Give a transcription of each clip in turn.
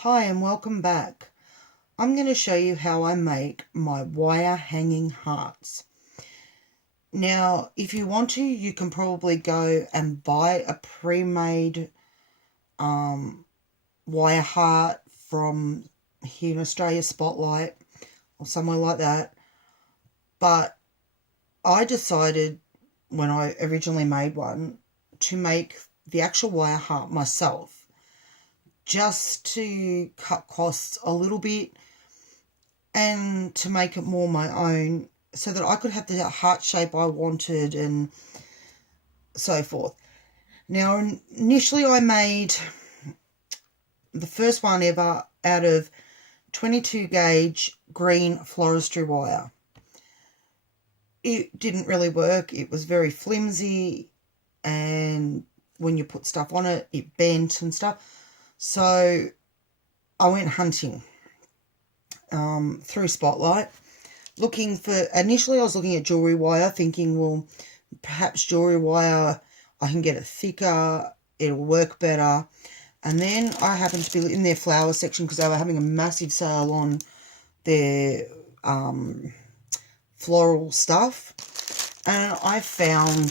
Hi and welcome back. I'm going to show you how I make my wire hanging hearts. Now, if you want to, you can probably go and buy a pre-made wire heart from here in Australia, Spotlight, or somewhere like that. But I decided when I originally made one to make the actual wire heart myself, just to cut costs a little bit and to make it more my own so that I could have the heart shape I wanted and so forth. Now, initially I made the first one ever out of 22 gauge green floristry wire. It didn't really work. It was very flimsy, and when you put stuff on it, it bent and stuff. So I went hunting through Spotlight, looking for, initially I was looking at jewellery wire, thinking, well, perhaps jewellery wire, I can get it thicker, it'll work better. And then I happened to be in their flower section because they were having a massive sale on their floral stuff. And I found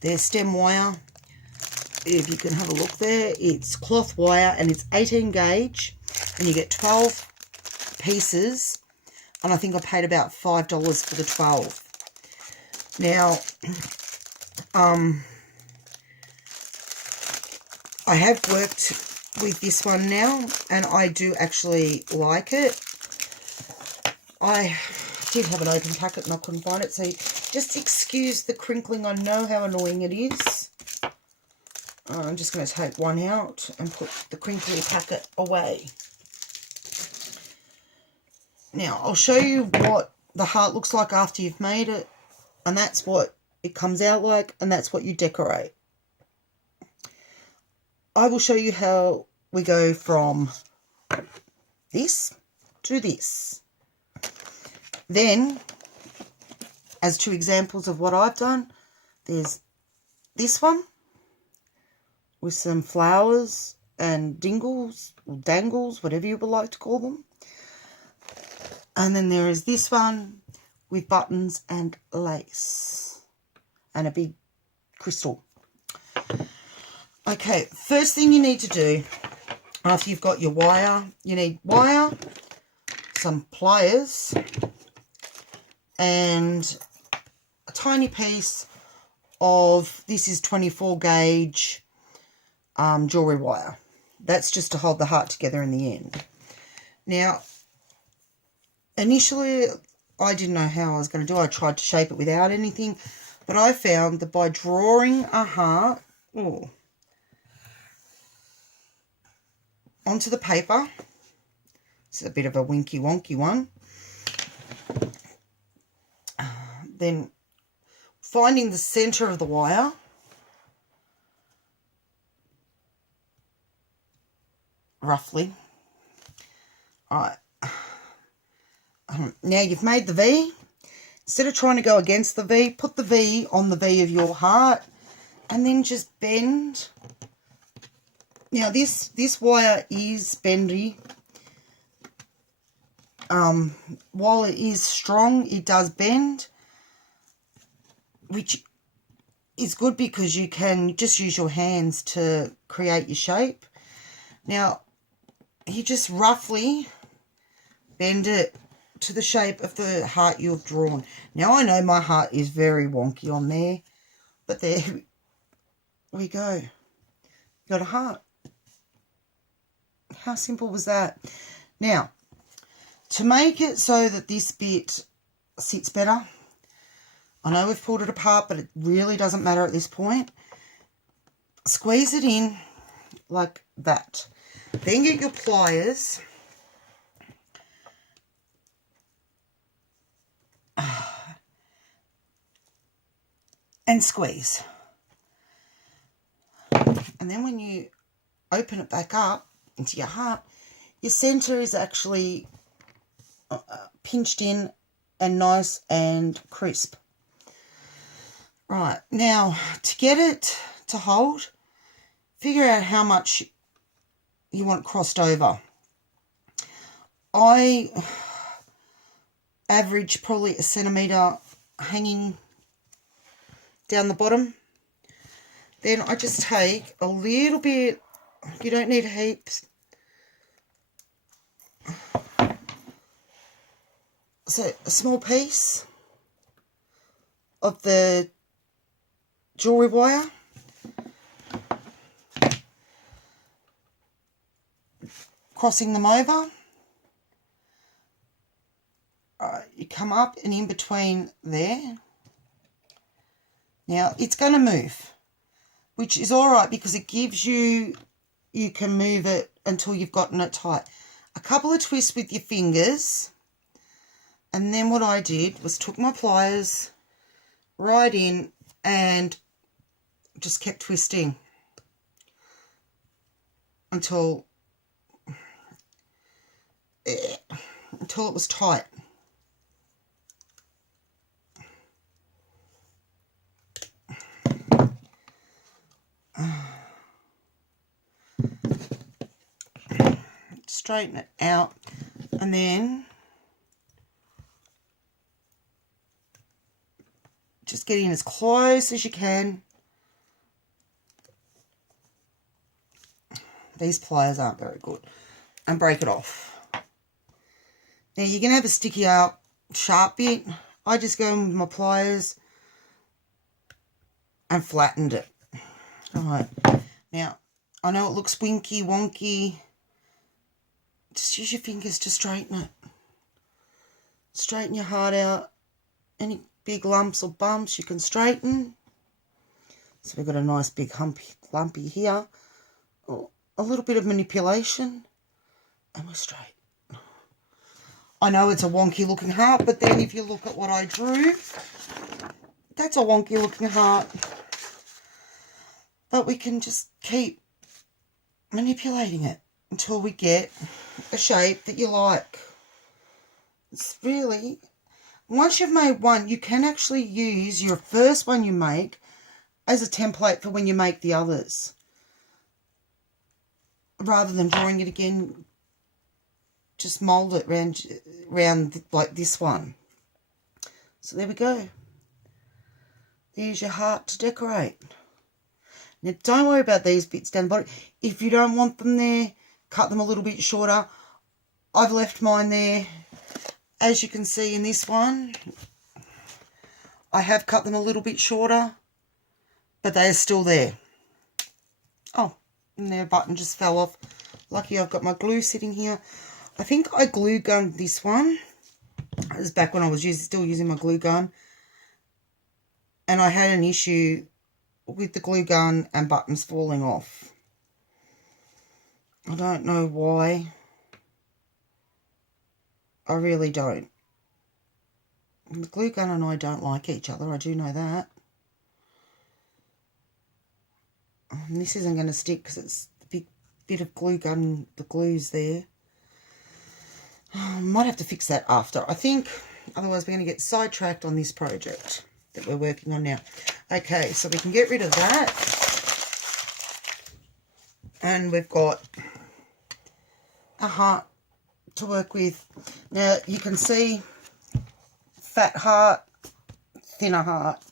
their stem wire. If you can have a look there, it's cloth wire and it's 18 gauge and you get 12 pieces, and I think I paid about $5 for the 12. Now, I have worked with this one now and I do actually like it. I did have an open packet and I couldn't find it, so just excuse the crinkling. I know how annoying it is. I'm just going to take one out and put the crinkly packet away. Now, I'll show you what the heart looks like after you've made it, and that's what it comes out like, and that's what you decorate. I will show you how we go from this to this. Then, as two examples of what I've done, there's this one with some flowers and dingles, or dangles, whatever you would like to call them. And then there is this one with buttons and lace and a big crystal. Okay, first thing you need to do after you've got your wire, you need wire, some pliers, and a tiny piece of, this is 24 gauge jewellery wire. That's just to hold the heart together in the end. Now, initially I didn't know how I was going to do it. I tried to shape it without anything, but I found that by drawing a heart onto the paper, it's a bit of a winky wonky one, then finding the center of the wire, roughly. All right. Now you've made the V. Instead of trying to go against the V, put the V on the V of your heart and then just bend. Now this wire is bendy. While it is strong, it does bend, which is good because you can just use your hands to create your shape. Now, you just roughly bend it to the shape of the heart you've drawn. Now, I know my heart is very wonky on there, but there we go. You got a heart. How simple was that? Now, to make it so that this bit sits better, I know we've pulled it apart, but it really doesn't matter at this point. Squeeze it in like that. Then get your pliers and squeeze. And then when you open it back up into your heart, your center is actually pinched in and nice and crisp. Right, now to get it to hold, figure out how much you want it crossed over. I average probably a centimetre hanging down the bottom. Then I just take a little bit, you don't need heaps. So a small piece of the jewellery wire. Crossing them over. You come up and in between there. Now it's going to move, which is alright because it gives you can move it until you've gotten it tight. A couple of twists with your fingers, and then what I did was took my pliers right in and just kept twisting until it was tight. Straighten it out, and then just get in as close as you can. These pliers aren't very good. And break it off. Now you're going to have a sticky out sharp bit. I just go in with my pliers and flattened it. Alright. Now, I know it looks winky, wonky. Just use your fingers to straighten it. Straighten your heart out. Any big lumps or bumps you can straighten. So we've got a nice big lumpy here. Oh, a little bit of manipulation and we're straight. I know it's a wonky looking heart, but then if you look at what I drew, that's a wonky looking heart. But we can just keep manipulating it until we get a shape that you like. It's really, once you've made one, you can actually use your first one you make as a template for when you make the others. Rather than drawing it again, just mould it round like this one. So there we go. There's your heart to decorate. Now don't worry about these bits down the bottom. If you don't want them there, cut them a little bit shorter. I've left mine there. As you can see in this one, I have cut them a little bit shorter, but they are still there. Oh, and their button just fell off. Lucky I've got my glue sitting here. I think I glue gunned this one. This is back when I was still using my glue gun. And I had an issue with the glue gun and buttons falling off. I don't know why. I really don't. And the glue gun and I don't like each other. I do know that. And this isn't going to stick because it's the big bit of glue gun. The glue's there. Might have to fix that after, I think. Otherwise we're going to get sidetracked on this project that we're working on now. Okay, so we can get rid of that. And we've got a heart to work with. Now you can see fat heart, thinner heart.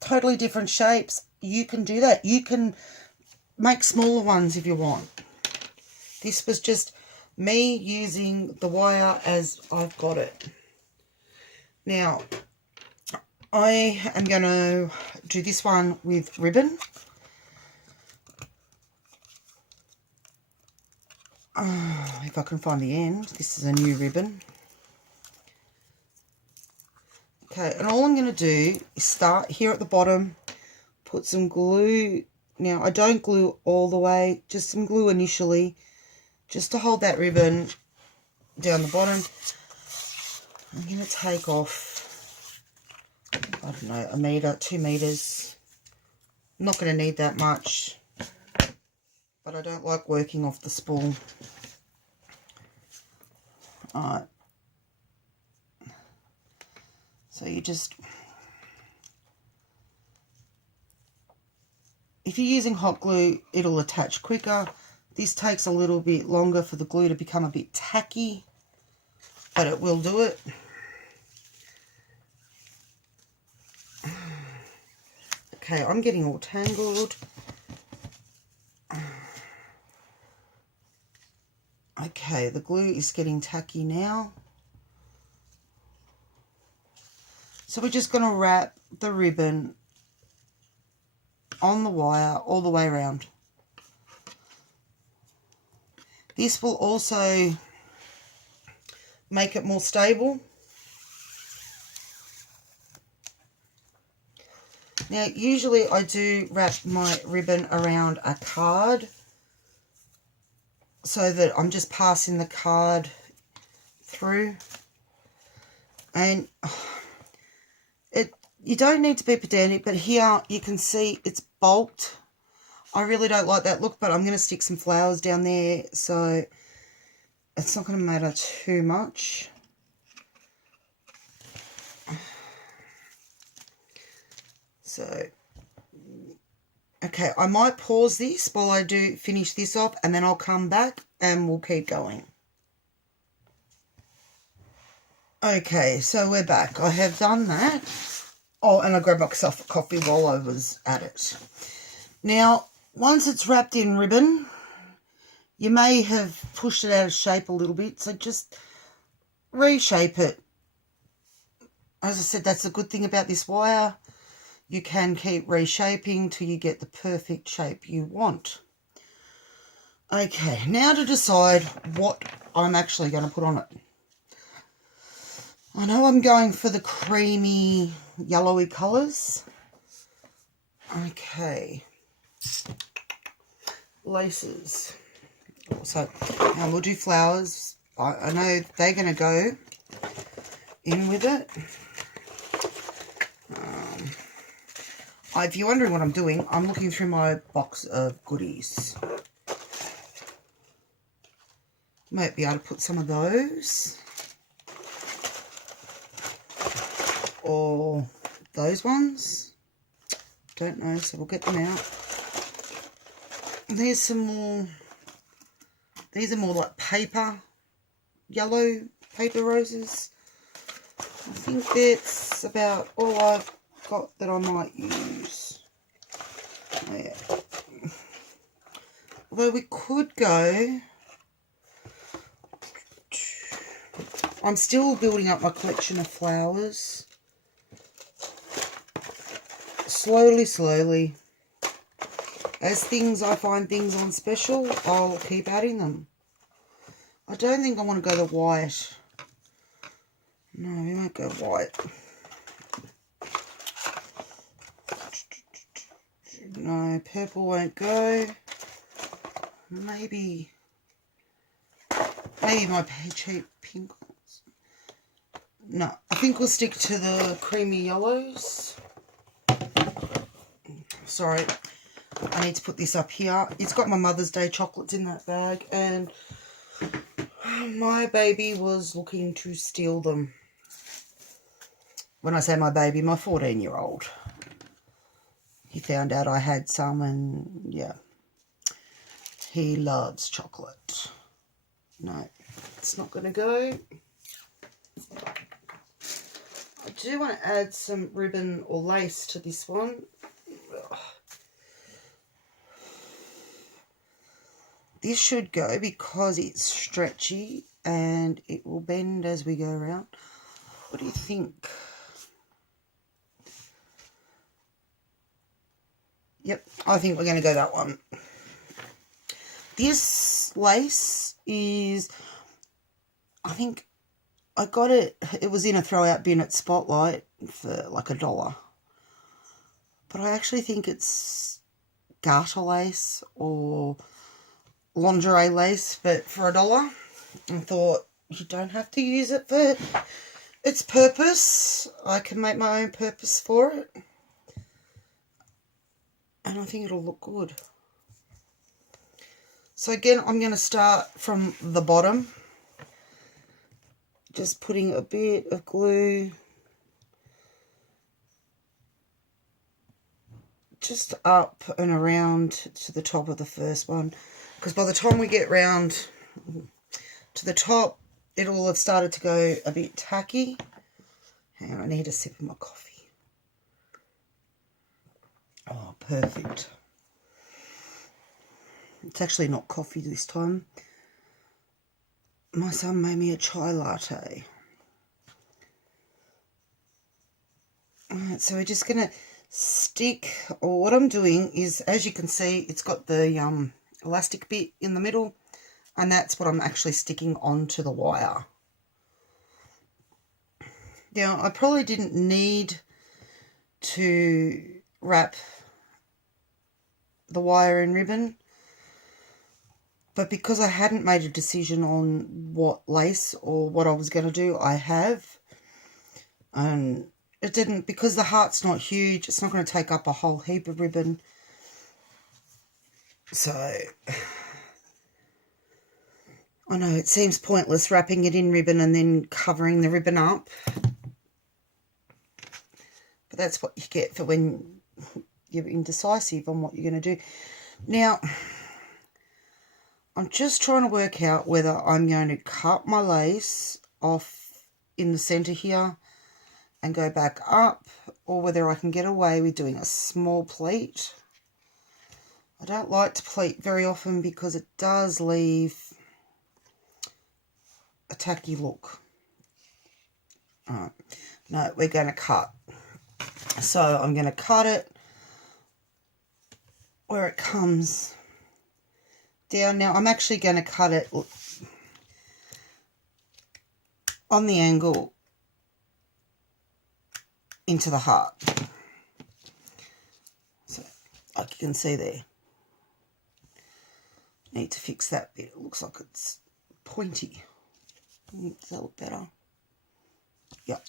Totally different shapes. You can do that. You can make smaller ones if you want. This was just me using the wire as I've got it. Now, I am going to do this one with ribbon. If I can find the end. This is a new ribbon. Okay, and all I'm going to do is start here at the bottom, put some glue. Now, I don't glue all the way, just some glue initially, just to hold that ribbon down the bottom. I'm going to take off, I don't know, 1 metre, 2 metres. I'm not going to need that much, but I don't like working off the spool. Alright. So you just, if you're using hot glue, it'll attach quicker. This takes a little bit longer for the glue to become a bit tacky, but it will do it. Okay, I'm getting all tangled. Okay, the glue is getting tacky now. So we're just going to wrap the ribbon on the wire all the way around. This will also make it more stable. Now, usually I do wrap my ribbon around a card so that I'm just passing the card through. And you don't need to be pedantic, but here you can see it's bulked. I really don't like that look, but I'm going to stick some flowers down there, so it's not going to matter too much. So, okay, I might pause this while I do finish this off, and then I'll come back and we'll keep going. Okay, so we're back. I have done that. Oh, and I grabbed myself a coffee while I was at it. Now, once it's wrapped in ribbon, you may have pushed it out of shape a little bit, so just reshape it. As I said, that's the good thing about this wire. You can keep reshaping till you get the perfect shape you want. Okay, now to decide what I'm actually going to put on it. I know I'm going for the creamy, yellowy colours. Okay. Laces. So, now we'll do flowers. I know they're going to go in with it. If you're wondering what I'm doing, I'm looking through my box of goodies. Might be able to put some of those. Or those ones. Don't know, so we'll get them out. There's some more. These are more like paper, yellow paper roses. I think that's about all I've got that I might use. Oh, yeah. Although we could go, I'm still building up my collection of flowers. Slowly. As I find things on special, I'll keep adding them. I don't think I want to go the white. No, we won't go white. No, purple won't go. Maybe my cheap pink ones. No, I think we'll stick to the creamy yellows. Sorry, I need to put this up here. It's got my Mother's Day chocolates in that bag, and my baby was looking to steal them. When I say my baby, my 14-year-old. He found out I had some, and yeah, he loves chocolate. No, it's not going to go. I do want to add some ribbon or lace to this one. This should go because it's stretchy and it will bend as we go around. What do you think? Yep, I think we're going to go that one. This lace is, I think I got it, it was in a throw out bin at Spotlight for like $1. But I actually think it's garter lace or lingerie lace, but for $1. I thought, you don't have to use it for its purpose. I can make my own purpose for it. And I think it'll look good. So again, I'm going to start from the bottom. Just putting a bit of glue just up and around to the top of the first one, because by the time we get round to the top, it'll have started to go a bit tacky. Hang on, I need a sip of my coffee. Oh, perfect. It's actually not coffee this time. My son made me a chai latte. Alright, so we're just going to stick, or what I'm doing is, as you can see, it's got the elastic bit in the middle, and that's what I'm actually sticking onto the wire. Now, I probably didn't need to wrap the wire in ribbon, but because I hadn't made a decision on what lace or what I was going to do, I have. And it didn't, because the heart's not huge, it's not going to take up a whole heap of ribbon. So, I know it seems pointless wrapping it in ribbon and then covering the ribbon up. But that's what you get for when you're indecisive on what you're going to do. Now, I'm just trying to work out whether I'm going to cut my lace off in the centre here and go back up, or whether I can get away with doing a small pleat. I don't like to pleat very often because it does leave a tacky look. Alright, no, we're going to cut. So I'm going to cut it where it comes down. Now I'm actually going to cut it on the angle into the heart. So, like you can see there. Need to fix that bit. It looks like it's pointy. Does that look better? Yep.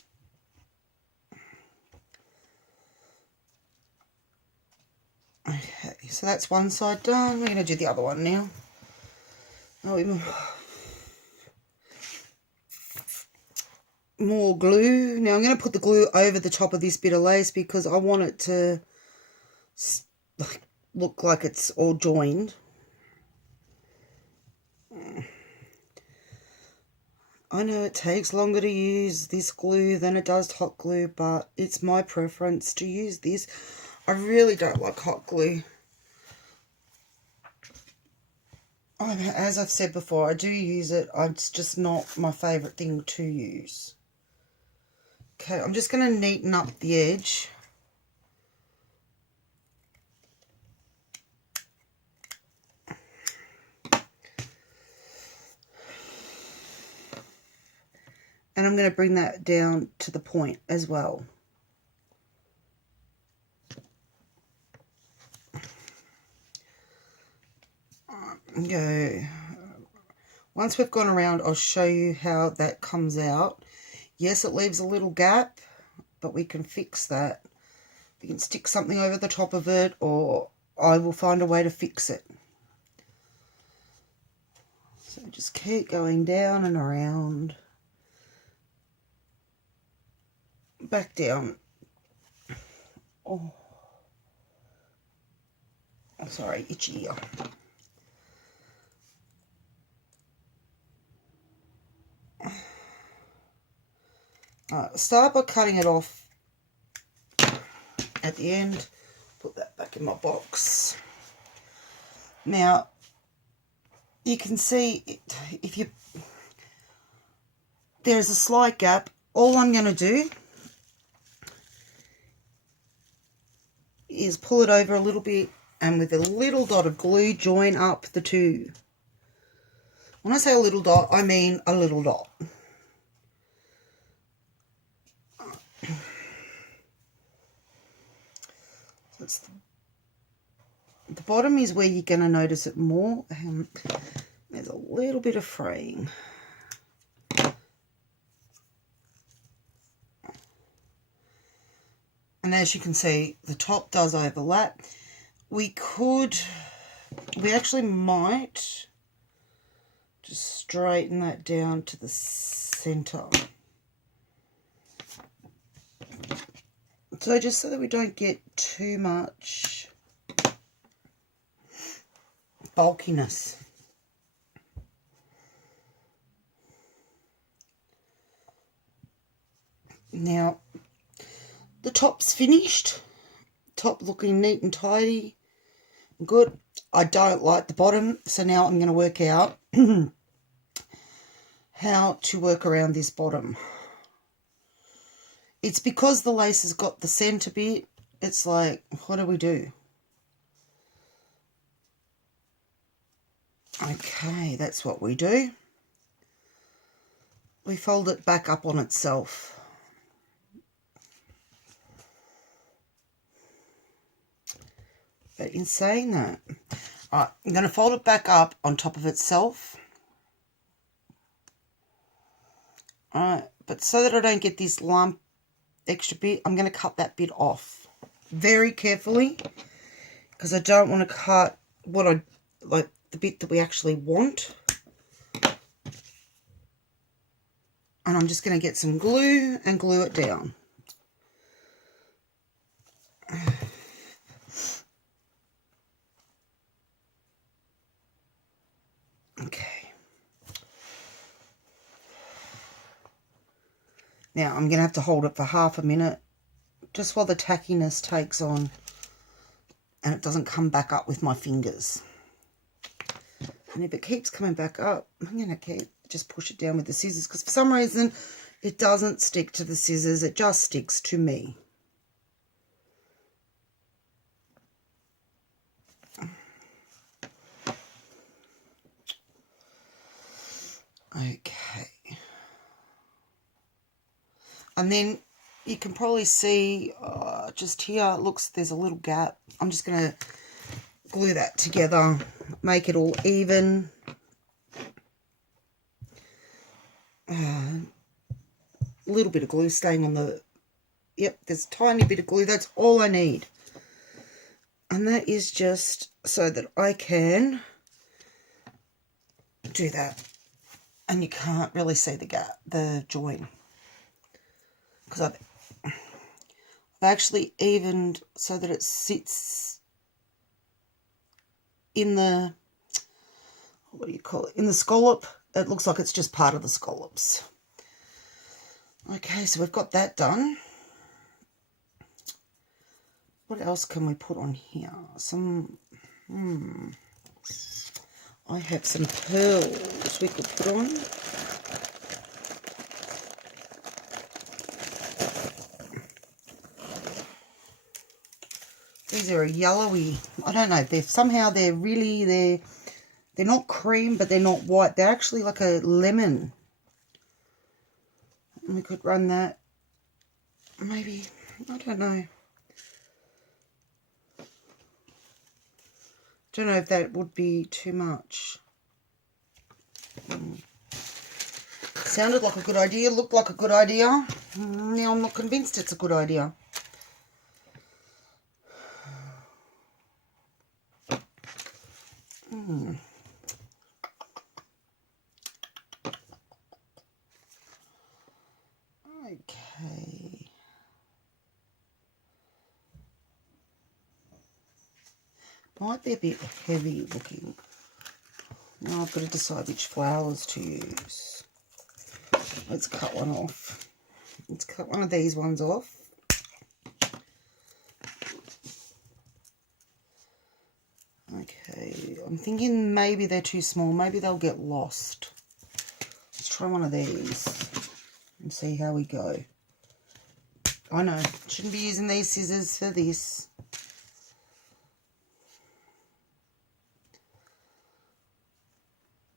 Okay, so that's one side done. We're going to do the other one now. More glue. Now I'm going to put the glue over the top of this bit of lace because I want it to look like it's all joined. I know it takes longer to use this glue than it does hot glue, but it's my preference to use this. I really don't like hot glue. As I've said before, I do use it. It's just not my favourite thing to use. Okay, I'm just going to neaten up the edge. And I'm going to bring that down to the point as well. Go. Once we've gone around, I'll show you how that comes out. Yes, it leaves a little gap, but we can fix that. We can stick something over the top of it, or I will find a way to fix it. So just keep going down and around. Back down. Oh, sorry, itchy ear. Start by cutting it off at the end. Put that back in my box. Now, you can see there's a slight gap. All I'm going to do is pull it over a little bit, and with a little dot of glue, join up the two. When I say a little dot, I mean a little dot. The bottom is where you're going to notice it more. There's a little bit of fraying. And as you can see, the top does overlap. We actually might just straighten that down to the center. So just so that we don't get too much bulkiness. Now, the top's finished. Top looking neat and tidy. Good. I don't like the bottom, so now I'm going to work out how to work around this bottom. It's because the lace has got the centre bit. It's like, what do we do? Okay, that's what we do. We fold it back up on itself. But in saying that, I'm going to fold it back up on top of itself. Alright, but so that I don't get this lump extra bit, I'm going to cut that bit off very carefully, because I don't want to cut what I like, the bit that we actually want. And I'm just going to get some glue and glue it down. Okay. Now I'm going to have to hold it for half a minute, just while the tackiness takes on and it doesn't come back up with my fingers. And if it keeps coming back up, I'm going to just push it down with the scissors, because for some reason it doesn't stick to the scissors, it just sticks to me. Okay. And then you can probably see just here, it looks, there's a little gap. I'm just going to glue that together, make it all even. A little bit of glue staying on the, yep, there's a tiny bit of glue. That's all I need. And that is just so that I can do that. And you can't really see the gap, the join. Because I've actually evened so that it sits in the, what do you call it, in the scallop. It looks like it's just part of the scallops. Okay, so we've got that done. What else can we put on here? Some, I have some pearls we could put on. These are a yellowy, I don't know, they're really, they're not cream, but they're not white. They're actually like a lemon. And we could run that, maybe, I don't know. Don't know if that would be too much. Sounded like a good idea, looked like a good idea. Now I'm not convinced it's a good idea. Okay. Might be a bit heavy looking. Now I've got to decide which flowers to use. Let's cut one off. Let's cut one of these ones off. Okay, I'm thinking maybe they're too small. Maybe they'll get lost. Let's try one of these and see how we go. I know, shouldn't be using these scissors for this.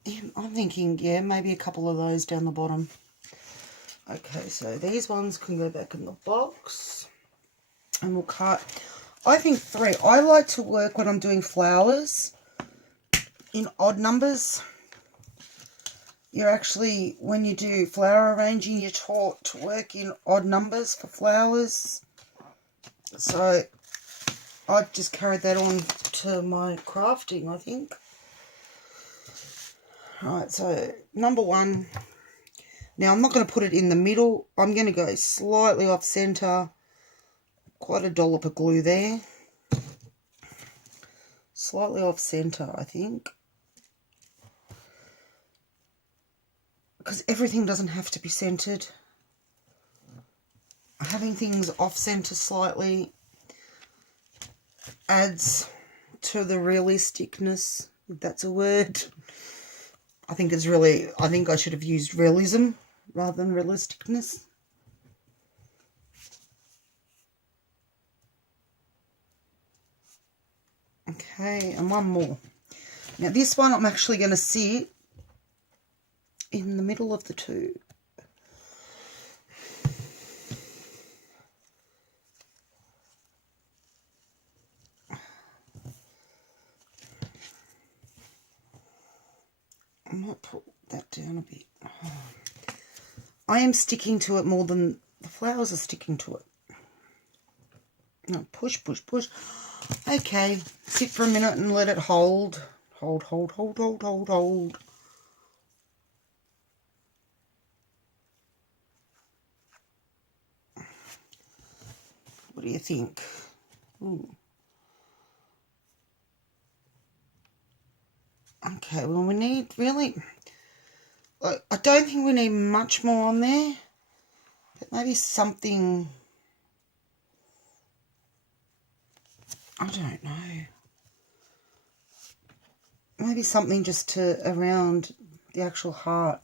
Yeah, I'm thinking, yeah, maybe a couple of those down the bottom. Okay, so these ones can go back in the box. And we'll cut, I think 3. I like to work when I'm doing flowers in odd numbers. You're actually, when you do flower arranging, you're taught to work in odd numbers for flowers. So I've just carried that on to my crafting, I think. Right, so number 1. Now I'm not going to put it in the middle. I'm going to go slightly off centre. Quite a dollop of glue there. slightly off center, I think. Because everything doesn't have to be centered. Having things off center slightly adds to the realisticness, if that's a word. I think I should have used realism rather than realisticness. Okay, and one more. Now this one I'm actually going to sit in the middle of the two. I might put that down a bit. I am sticking to it more than the flowers are sticking to it. No, push, push, push. Okay, sit for a minute and let it hold. Hold, hold, hold, hold, hold, hold. What do you think? Ooh. Okay, well, we need really... I don't think we need much more on there. But maybe something... I don't know. Maybe something just to around the actual heart.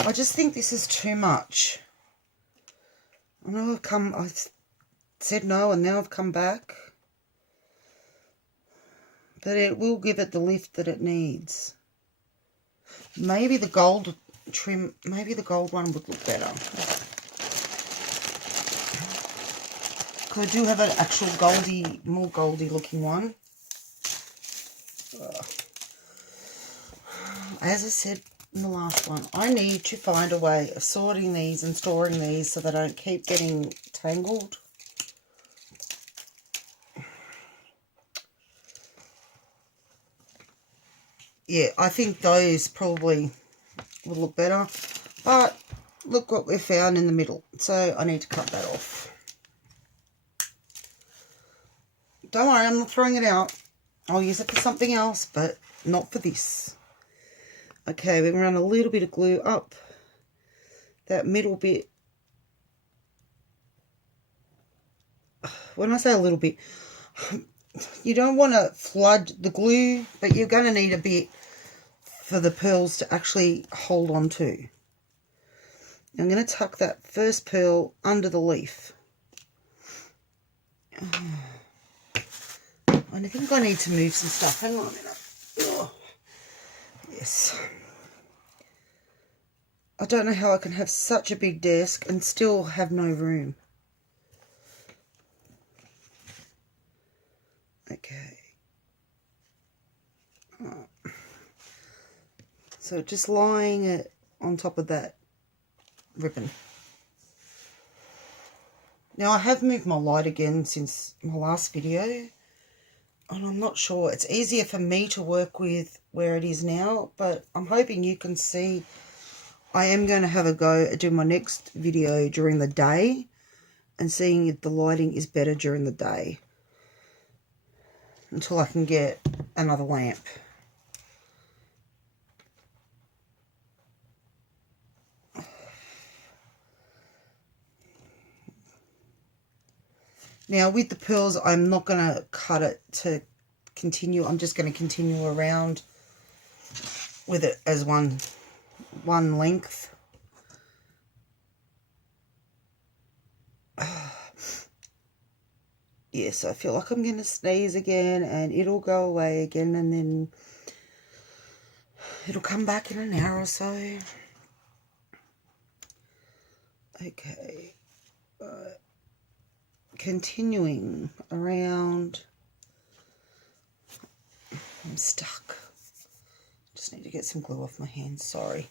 I just think this is too much. I know I said no and now I've come back. But it will give it the lift that it needs. Maybe the gold trim, maybe the gold one would look better. Because I do have an actual goldy, more goldy looking one. As I said in the last one, I need to find a way of sorting these and storing these so they don't keep getting tangled. Yeah, I think those probably will look better. But look what we found in the middle. So I need to cut that off. Don't worry, I'm not throwing it out. I'll use it for something else, but not for this. Okay, we're going to run a little bit of glue up that middle bit. When I say a little bit, you don't want to flood the glue, but you're going to need a bit for the pearls to actually hold on to. I'm going to tuck that first pearl under the leaf. I think I need to move some stuff. Hang on a minute. Oh, yes. I don't know how I can have such a big desk and still have no room. Okay. So just lying it on top of that ribbon. Now I have moved my light again since my last video, and I'm not sure. It's easier for me to work with where it is now, but I'm hoping you can see. I am going to have a go at doing my next video during the day and seeing if the lighting is better during the day until I can get another lamp. Now with the pearls, I'm not going to cut it to continue. I'm just going to continue around with it as one length. Yes, I feel like I'm going to sneeze again and it'll go away again and then it'll come back in an hour or so. Okay. Continuing around. I'm stuck. Just need to get some glue off my hands, sorry.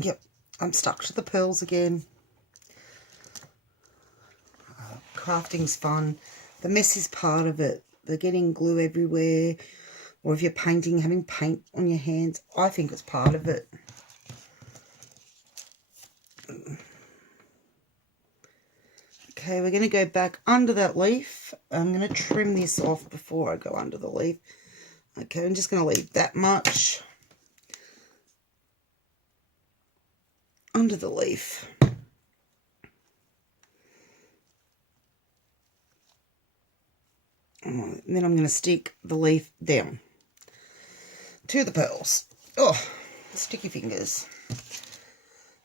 Yep, I'm stuck to the pearls again. Crafting's fun. The mess is part of it. They're getting glue everywhere. or if you're painting, having paint on your hands. I think it's part of it. Okay, we're going to go back under that leaf. I'm going to trim this off before I go under the leaf. Okay, I'm just going to leave that much under the leaf. And then I'm going to stick the leaf down to the pearls. Oh, sticky fingers.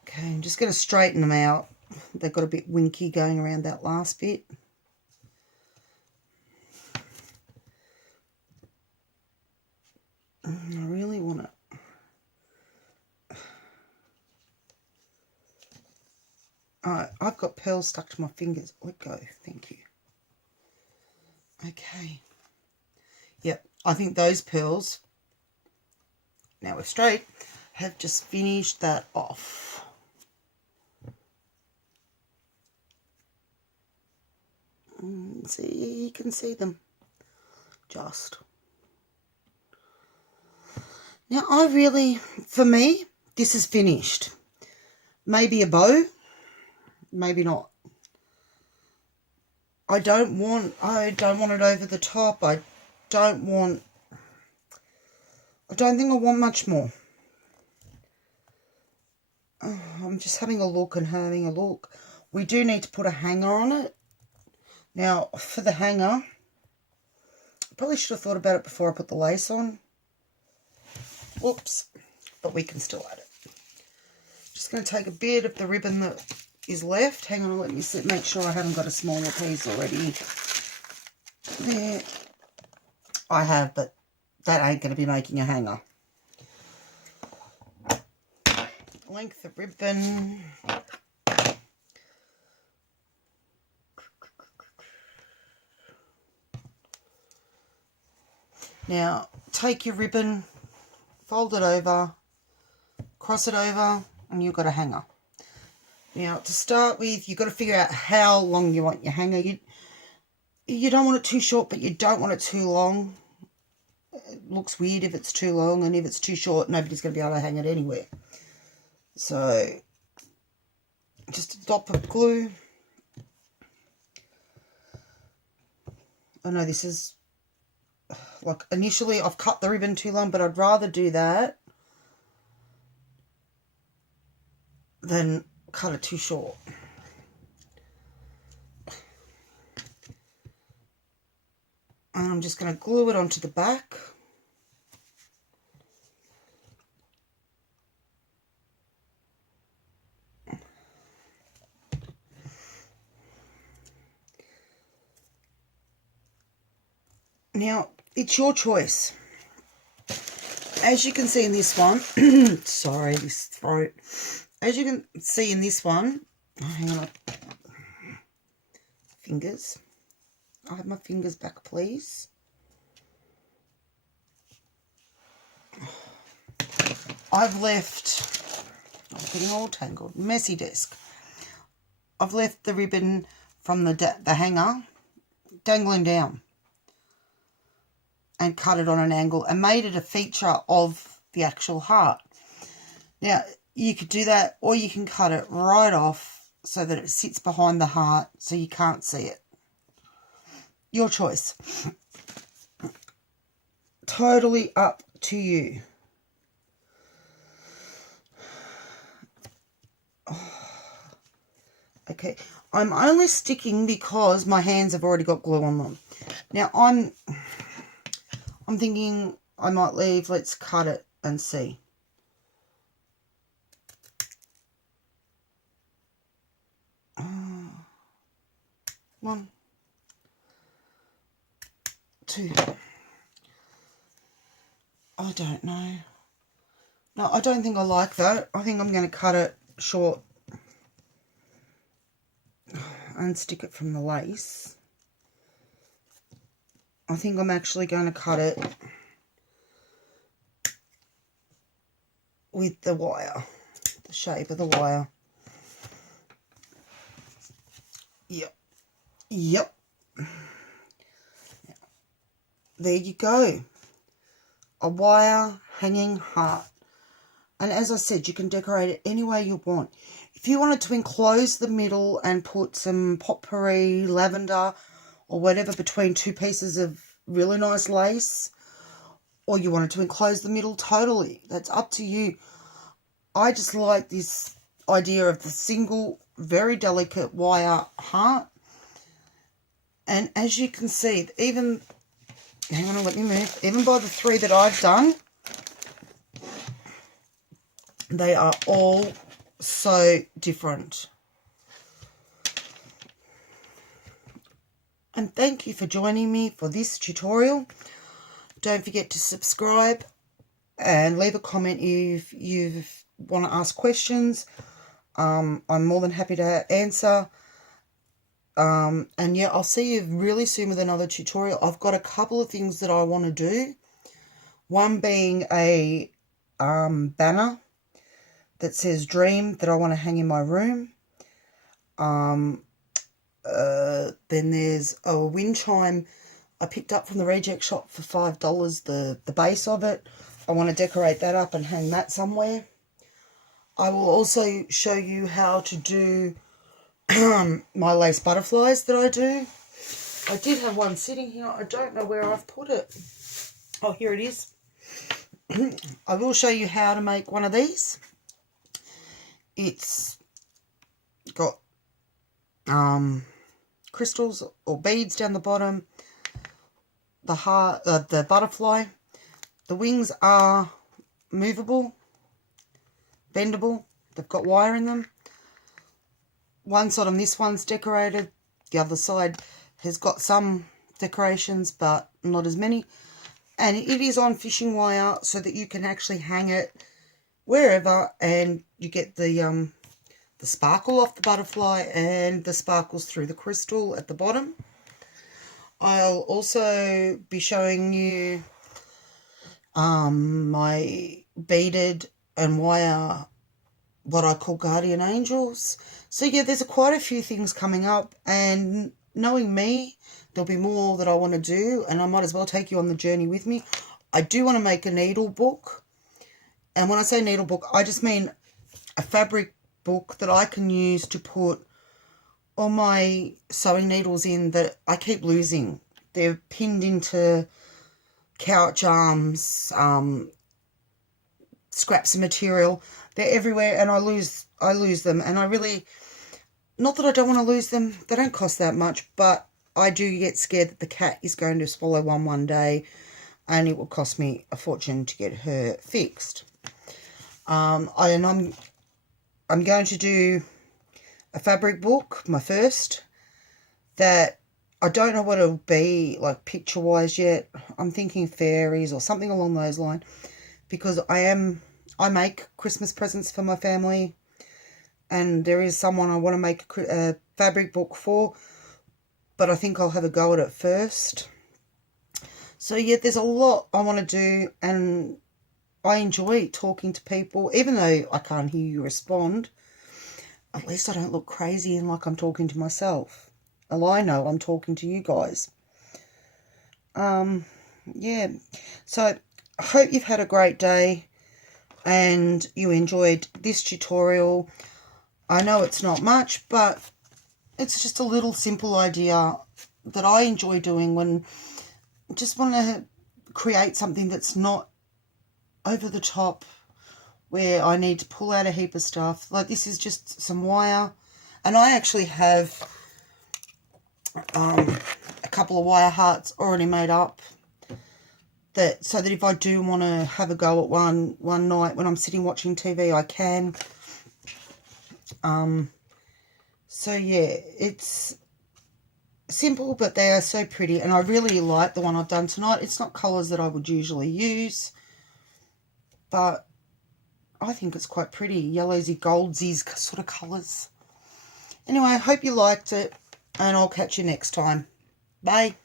Okay, I'm just going to straighten them out. They've got a bit winky going around that last bit. I really want to... I've got pearls stuck to my fingers. Let go. Thank you. Okay. Yep, I think those pearls, now we're straight, have just finished that off. See, you can see them. Just. Now, for me, this is finished. Maybe a bow, maybe not. I don't want it over the top. I don't think I want much more. I'm just having a look and having a look. We do need to put a hanger on it. Now, for the hanger, I probably should have thought about it before I put the lace on. Whoops. But we can still add it. Just going to take a bit of the ribbon that is left. Hang on, let me see, make sure I haven't got a smaller piece already. There. I have, but that ain't going to be making a hanger. Length of ribbon. Now, take your ribbon, fold it over, cross it over, and you've got a hanger. Now, to start with, you've got to figure out how long you want your hanger. You don't want it too short, but you don't want it too long. It looks weird if it's too long, and if it's too short, nobody's going to be able to hang it anywhere. So, just a dot of glue. I know this is, like, initially I've cut the ribbon too long, but I'd rather do that than cut it too short. And I'm just going to glue it onto the back. Now, it's your choice. As you can see in this one, sorry, this throat. As you can see in this one, oh, hang on, fingers. I have my fingers back, please. I've left, I'm getting all tangled, messy desk. I've left the ribbon from the hanger dangling down and cut it on an angle and made it a feature of the actual heart. Now, you could do that, or you can cut it right off so that it sits behind the heart so you can't see it. Your choice. Totally up to you. Okay, I'm only sticking because my hands have already got glue on them. Now, I'm thinking I might leave, let's cut it and see. One, two. I don't know. No, I don't think I like that. I think I'm going to cut it short and stick it from the lace. I think I'm actually going to cut it with the wire, the shape of the wire. Yep. There you go. a wire hanging heart. And as I said, you can decorate it any way you want. If you wanted to enclose the middle and put some potpourri, lavender, or whatever between two pieces of really nice lace, or you wanted to enclose the middle totally, that's up to you. I just like this idea of the single, very delicate wire heart. And as you can see, even, hang on, let me move, even by the 3 that I've done, they are all so different. And thank you for joining me for this tutorial. Don't forget to subscribe and leave a comment if you want to ask questions. I'm more than happy to answer. And yeah, I'll see you really soon with another tutorial. I've got a couple of things that I want to do. One being a banner that says dream that I want to hang in my room. Then there's a wind chime I picked up from the reject shop for $5, the base of it. I want to decorate that up and hang that somewhere. I will also show you how to do my lace butterflies that I do. I did have one sitting here. I don't know where I've put it. Oh, here it is. I will show you how to make one of these. It's got crystals or beads down the bottom, the heart, the butterfly. The wings are movable, bendable. They've got wire in them. One side on this one's decorated. The other side has got some decorations, but not as many. And it is on fishing wire so that you can actually hang it wherever, and you get the sparkle off the butterfly and the sparkles through the crystal at the bottom. I'll also be showing you my beaded and wire, what I call guardian angels. So yeah, there's quite a few things coming up, and knowing me, there'll be more that I want to do, and I might as well take you on the journey with me. I do want to make a needle book, and when I say needle book, I just mean a fabric book that I can use to put all my sewing needles in that I keep losing. They're pinned into couch arms, scraps of material. They're everywhere, and I lose them. And I really, not that I don't want to lose them, they don't cost that much, but I do get scared that the cat is going to swallow one day, and it will cost me a fortune to get her fixed. I'm going to do a fabric book, my first, that I don't know what it'll be like picture-wise yet. I'm thinking fairies or something along those lines, because I make Christmas presents for my family, and there is someone I want to make a fabric book for, but I think I'll have a go at it first. So yeah, there's a lot I want to do, and I enjoy talking to people. Even though I can't hear you respond, at least I don't look crazy and like I'm talking to myself. Well, I know I'm talking to you guys. Yeah, so I hope you've had a great day and you enjoyed this tutorial. I know it's not much, but it's just a little simple idea that I enjoy doing when I just want to create something that's not over the top, where I need to pull out a heap of stuff. Like this is just some wire, and I actually have a couple of wire hearts already made up, so that if I do want to have a go at one night when I'm sitting watching TV, I can. So yeah, it's simple, but they are so pretty, and I really like the one I've done tonight. It's not colours that I would usually use, but I think it's quite pretty. Yellowsy, goldsy sort of colours. Anyway, I hope you liked it, and I'll catch you next time. Bye.